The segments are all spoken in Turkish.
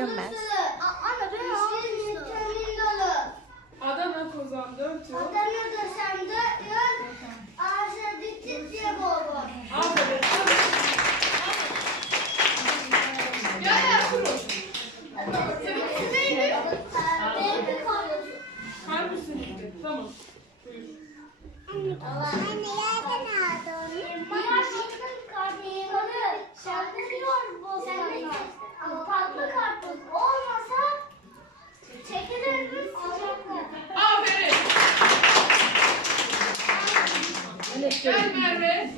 istiyorum ben. Anne ben ağzını dolu. Adana kozan dört yıl. Adana'da sen dört yıl. Ağzı dikti diye bol. Aferin. Tamam. Buyur. Allah'ım. Gel Merve.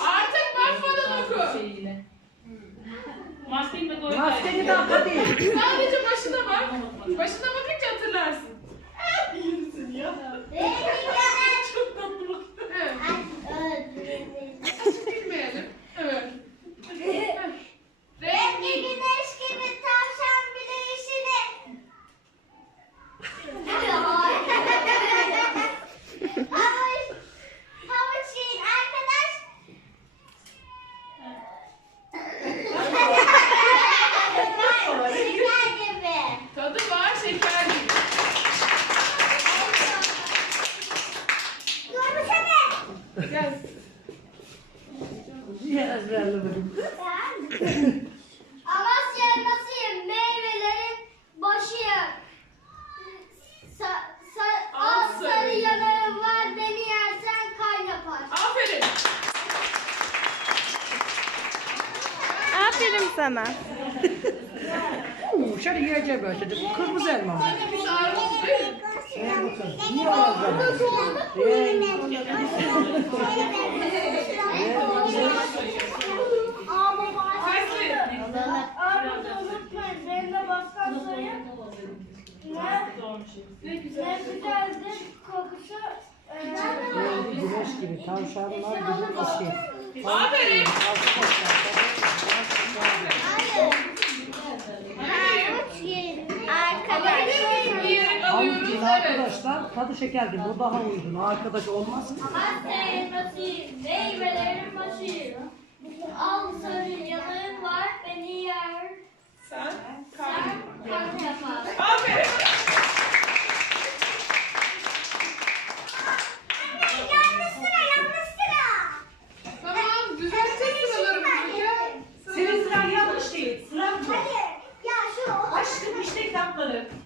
Artık bakmadan oku. Maskeni de koy. Maskeni de hak değil. Sadece başına bak. Başına bakınca Niye ezberlemedim? Amasya elmasıyım, meyvelerin başıyım. Sa, sa, al sarı yanağım var, beni yersen kan yapar. Aferin. Aferin sana. Oo, şöyle yiyeceğim ben şimdi. Kırmızı elma? Biz armut değil mi? Ee, bakın. Niye? Ayşe. Ne güzeldir kokusu. Renkli güneş gibi tavşanlar gibi işi. Aferin. Arkadaşlar. Arkadaşlar. Tadı şeker gibi. Bu daha uygun. Arkadaş olmaz mı? Meyvelerin başıyım. Al sarı yanağım var, gonna